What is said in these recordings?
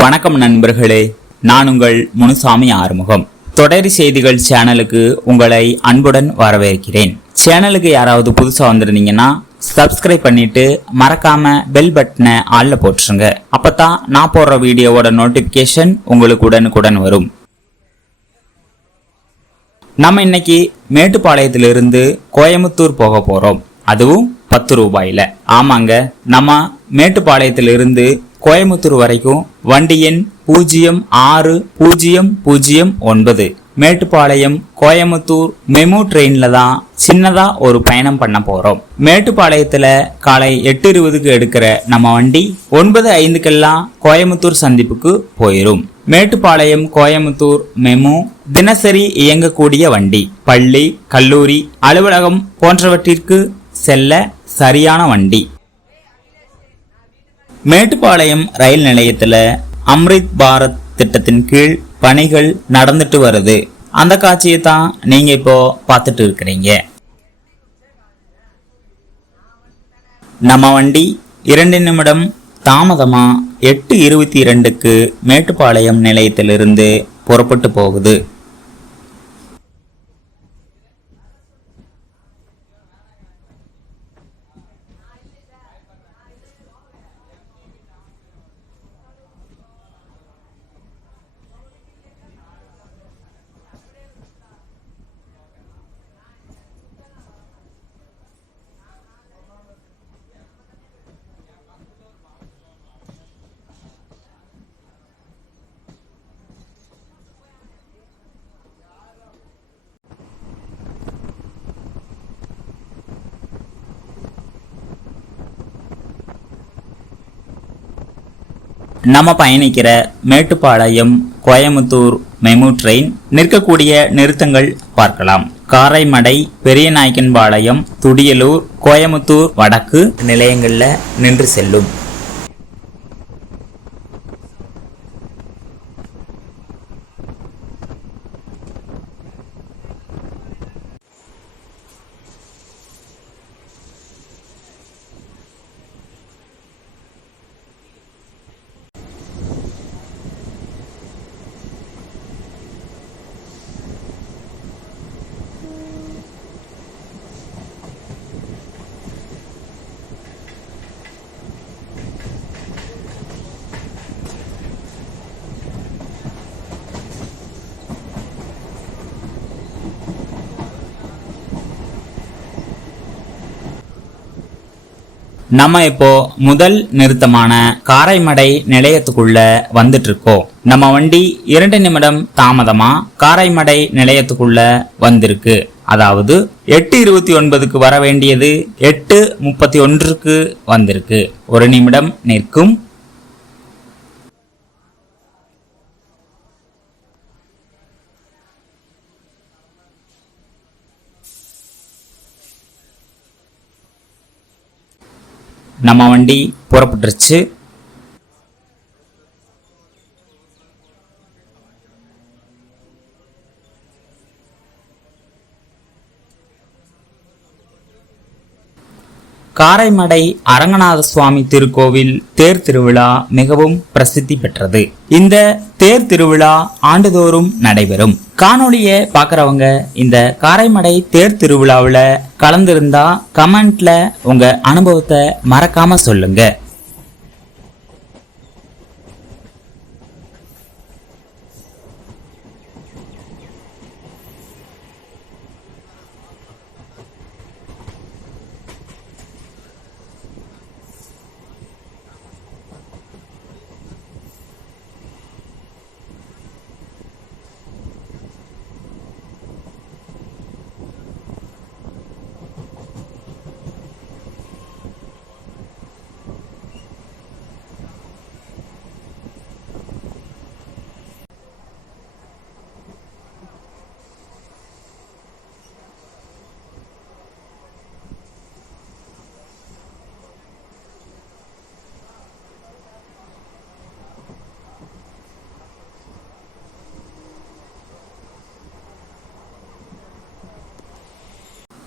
வணக்கம் நண்பர்களே. நான் உங்கள் முனுசாமி ஆறுமுகம். தொடரி செய்திகள் சேனலுக்கு உங்களை அன்புடன் வரவேற்கிறேன். சேனலுக்கு யாராவது புதுசாக வந்திருந்தீங்கன்னா சப்ஸ்கிரைப் பண்ணிட்டு மறக்காம பெல் பட்டனை ஆள்ல போட்டுருங்க. அப்பதான் நான் போடுற வீடியோவோட நோட்டிபிகேஷன் உங்களுக்கு உடனுக்குடன் வரும். நம்ம இன்னைக்கு மேட்டுப்பாளையத்திலிருந்து கோயம்புத்தூர் போக போறோம். அதுவும் பத்து ரூபாயில. ஆமாங்க நம்ம மேட்டுப்பாளையத்திலிருந்து கோயம்புத்தூர் வரைக்கும் வண்டி எண் பூஜ்ஜியம் ஆறு பூஜ்ஜியம் பூஜ்ஜியம் ஒன்பது. மேட்டுப்பாளையம் கோயம்புத்தூர் மெமு ட்ரெயின்ல தான் சின்னதா ஒரு பயணம் பண்ண போறோம். மேட்டுப்பாளையத்துல காலை எட்டு இருபதுக்கு எடுக்கிற நம்ம வண்டி ஒன்பது ஐந்துக்கெல்லாம் கோயம்புத்தூர் சந்திப்புக்கு போயிரும். மேட்டுப்பாளையம் கோயம்புத்தூர் மெமு தினசரி இயங்கக்கூடிய வண்டி. பள்ளி கல்லூரி அலுவலகம் போன்றவற்றிற்கு செல்ல சரியான வண்டி. மேட்டுப்பாளையம் ரயில் நிலையத்துல அம்ரித் பாரத் திட்டத்தின் கீழ் பணிகள் நடந்துட்டு வருது. அந்த காட்சியை தான் நீங்க இப்போ பார்த்துட்டு இருக்கிறீங்க. நம்ம வண்டி இரண்டு நிமிடம் தாமதமா எட்டு இருபத்தி இரண்டுக்கு மேட்டுப்பாளையம் நிலையத்திலிருந்து புறப்பட்டு போகுது. நம்ம பயணிக்கிற மேட்டுப்பாளையம் கோயமுத்தூர் மெமு ட்ரெயின் நிற்கக்கூடிய நிறுத்தங்கள் பார்க்கலாம். காரைமடை பெரியநாயக்கன்பாளையம் துடியலூர் கோயமுத்தூர் வடக்கு நிலையங்களில் நின்று செல்லும். நம்ம இப்போ முதல் நிறுத்தமான காரைமடை நிலையத்துக்குள்ள வந்துட்டு இருக்கோம் நம்ம வண்டி இரண்டு நிமிடம் தாமதமா காரைமடை நிலையத்துக்குள்ள வந்திருக்கு. அதாவது எட்டு இருபத்தி ஒன்பதுக்கு வர வேண்டியது எட்டு முப்பத்தி ஒன்றுக்கு வந்திருக்கு. ஒரு நிமிடம் நிற்கும். நம்ம வண்டி புறப்பட்டுருச்சு. காரைமடை அரங்கநாத சுவாமி திருக்கோவில் தேர் திருவிழா மிகவும் பிரசித்தி பெற்றது. இந்த தேர் திருவிழா ஆண்டுதோறும் நடைபெறும். காணொளியை பார்க்குறவங்க இந்த காரைமடை தேர் திருவிழாவில் கலந்திருந்தா கமெண்ட்ல உங்க அனுபவத்தை மறக்காம சொல்லுங்க.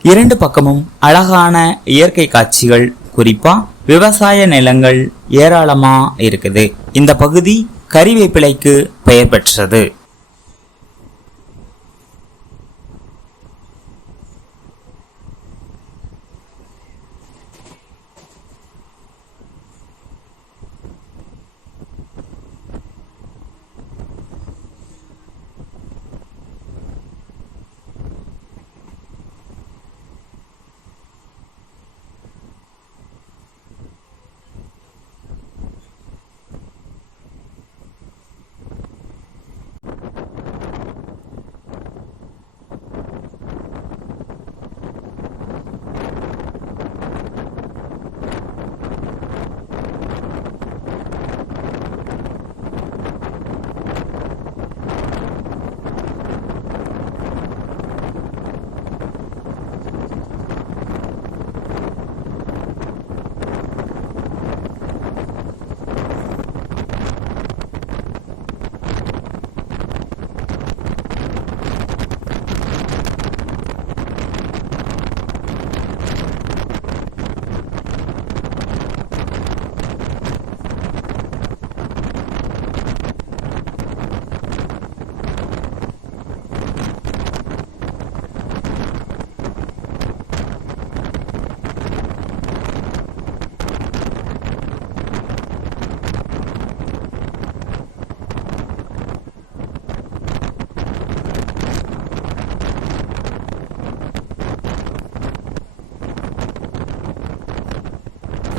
இரண்டு பக்கமும் அழகான இயற்கை காட்சிகள் குறிப்பா விவசாய நிலங்கள் ஏராளமா இருக்குது. இந்த பகுதி கறிவேப்பிலைக்கு பெயர் பெற்றது.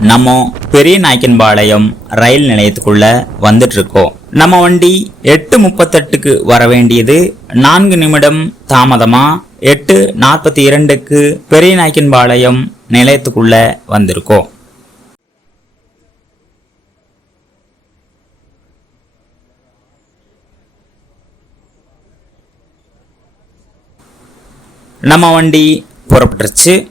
நம்ம பெரிய நாய்க்கன்பாளையம் ரயில் நிலையத்துக்குள்ள வந்துட்டு இருக்கோம் நம்ம வண்டி எட்டு முப்பத்தெட்டுக்கு வர வேண்டியது நான்கு நிமிடம் தாமதமா எட்டு நாற்பத்தி இரண்டுக்கு பெரிய நாய்க்கன்பாளையம் நிலையத்துக்குள்ள வந்திருக்கோம். நம்ம வண்டி புறப்பட்டுருச்சு.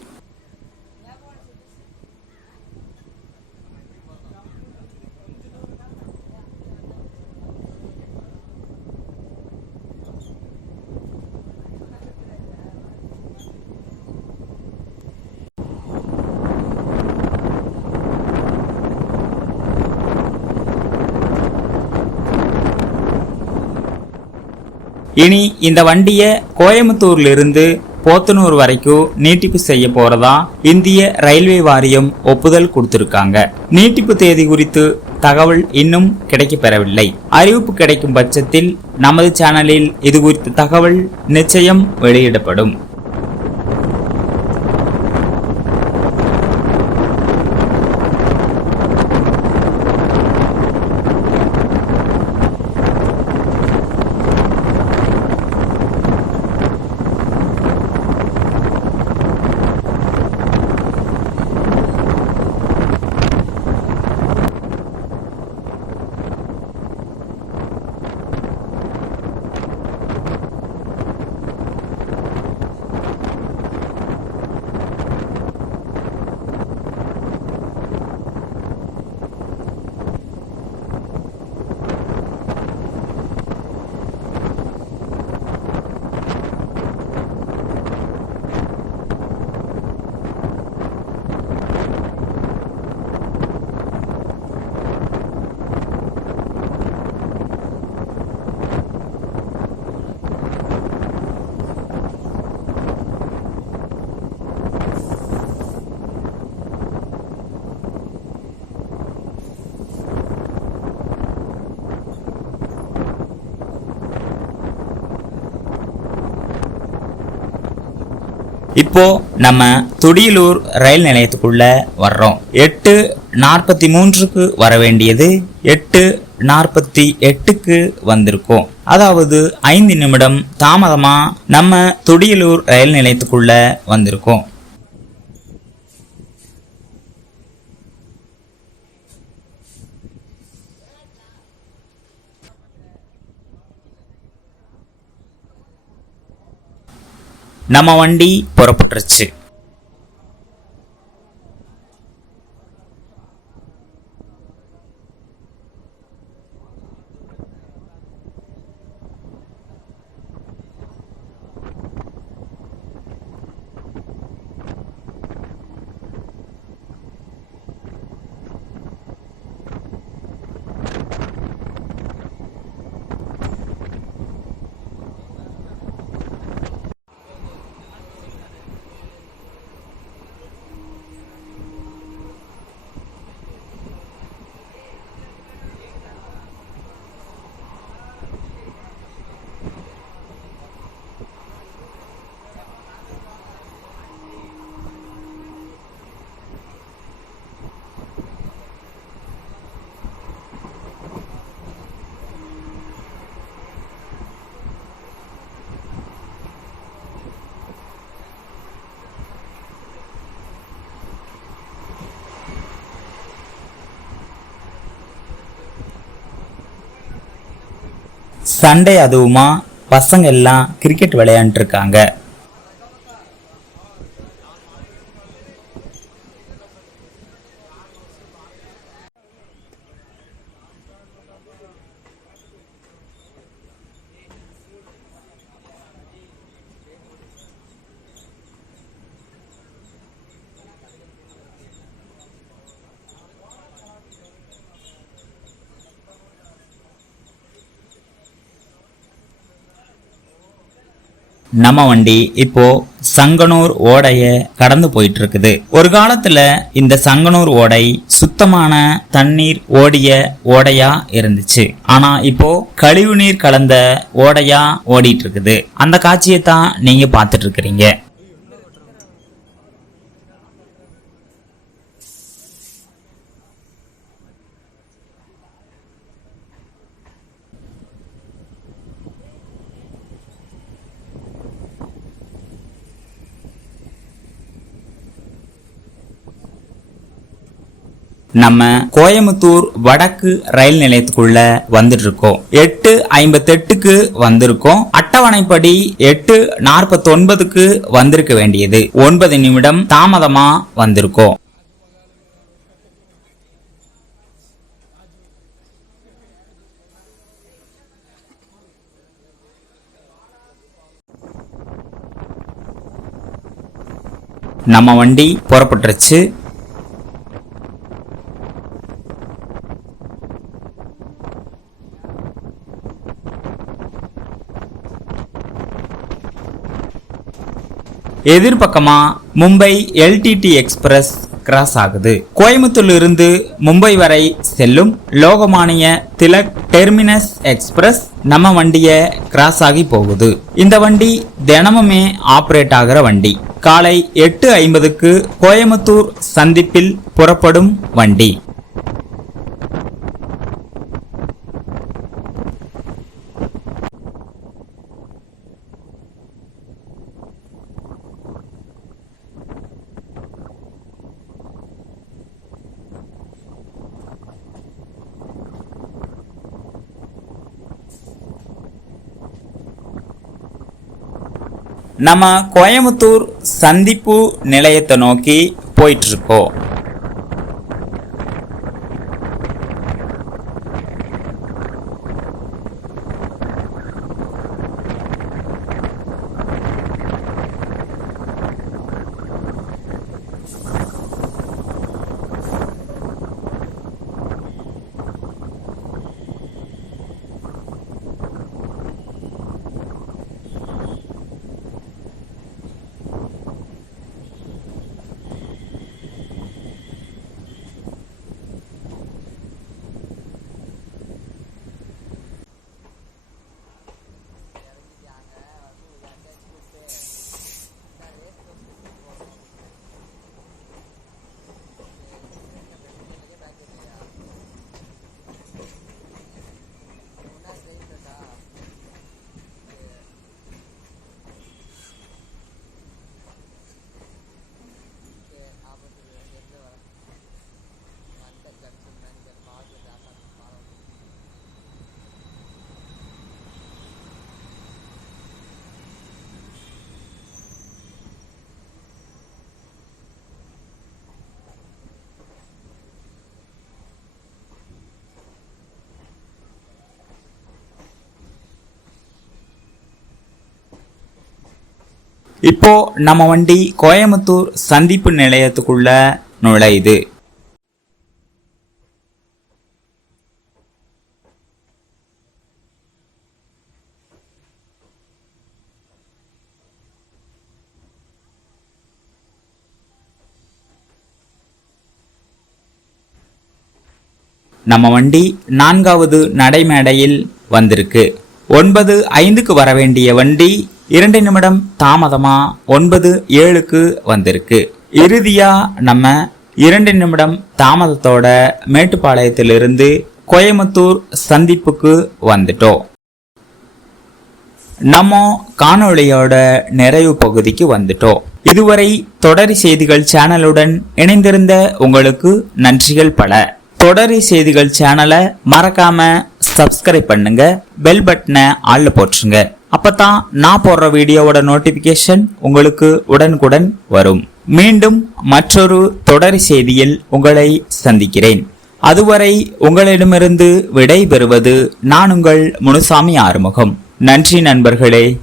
இனி இந்த வண்டியை கோயம்புத்தூர்லிருந்து போத்தனூர் வரைக்கும் நீட்டிப்பு செய்ய போறதா இந்திய ரயில்வே வாரியம் ஒப்புதல் கொடுத்திருக்காங்க. நீட்டிப்பு தேதி குறித்து தகவல் இன்னும் கிடைக்கப்பெறவில்லை. அறிவிப்பு கிடைக்கும் பட்சத்தில் நமது சேனலில் இது குறித்த தகவல் நிச்சயம் வெளியிடப்படும். இப்போ நம்ம துடியலூர் ரயில் நிலையத்துக்குள்ள வர்றோம். எட்டு நாற்பத்தி மூன்றுக்கு வர வேண்டியது எட்டு நாற்பத்தி எட்டுக்கு வந்திருக்கோம். அதாவது ஐந்து நிமிடம் தாமதமா நம்ம துடியலூர் ரயில் நிலையத்துக்குள்ள வந்திருக்கோம். நம்ம வண்டி புறப்பட்டுருச்சு. சண்டே அதுவுமா? பசங்க எல்லாம் கிரிக்கெட் விளையாண்டுருக்காங்க. நம்ம வண்டி இப்போ சங்கனூர் ஓடைய கடந்து போயிட்டு இருக்குது ஒரு காலத்துல இந்த சங்கனூர் ஓடை சுத்தமான தண்ணீர் ஓடிய ஓடையா இருந்துச்சு. ஆனா இப்போ கழிவு நீர் கலந்த ஓடையா ஓடிட்டு இருக்குது அந்த காட்சியை தான் நீங்க பாத்துட்டு இருக்கிறீங்க நம்ம கோயம்புத்தூர் வடக்கு ரயில் நிலையத்துக்குள்ள வந்துட்டு இருக்கோம் எட்டு ஐம்பத்தெட்டுக்கு வந்திருக்கோம். அட்டவணைப்படி எட்டு நாற்பத்தொன்பதுக்கு வந்திருக்க வேண்டியது. ஒன்பது நிமிடம் தாமதமா வந்திருக்கோம். நம்ம வண்டி புறப்பட்டுருச்சு. எதிர்பக்கமா மும்பை எல்டிடி எக்ஸ்பிரஸ் கிராஸ் ஆகுது. கோயம்புத்தூர்ல இருந்து மும்பை வரை செல்லும் லோகமானிய திலக் டெர்மினஸ் எக்ஸ்பிரஸ் நம்ம வண்டிய கிராஸ் ஆகி போகுது. இந்த வண்டி தினமுமே ஆப்ரேட் ஆகிற வண்டி. காலை எட்டு ஐம்பதுக்கு கோயம்புத்தூர் சந்திப்பில் புறப்படும் வண்டி. நம்ம கோயம்புத்தூர் சந்திப்பு நிலையத்தை நோக்கி போயிட்டுருக்கோம் இப்போ நம்ம வண்டி கோயம்புத்தூர் சந்திப்பு நிலையத்துக்குள்ள நுழையுது. நம்ம வண்டி நான்காவது நடைமேடையில் வந்திருக்கு. ஒன்பது ஐந்துக்கு வர வேண்டிய வண்டி இரண்டு நிமிடம் தாமதமா ஒன்பது ஏழுக்கு வந்திருக்கு. இறுதியா நம்ம இரண்டு நிமிடம் தாமதத்தோட மேட்டுப்பாளையத்திலிருந்து கோயம்புத்தூர் சந்திப்புக்கு வந்துட்டோம். நம்ம காணொளியோட நிறைவு பகுதிக்கு வந்துட்டோம். இதுவரை தொடரி செய்திகள் சேனலுடன் இணைந்திருந்த உங்களுக்கு நன்றிகள் பல. தொடரி செய்திகள் சேனலை மறக்காம சப்ஸ்கிரைப் பண்ணுங்க பெல் பட்டனை ஆள்ல போட்டுருங்க. அப்பதான் நான் போடுற வீடியோவோட நோட்டிபிகேஷன் உங்களுக்கு உடனுக்குடன் வரும். மீண்டும் மற்றொரு தொடர் செய்தியில் உங்களை சந்திக்கிறேன். அதுவரை உங்களிடமிருந்து விடை பெறுவது நான் உங்கள் முனுசாமி ஆறுமுகம். நன்றி நண்பர்களே.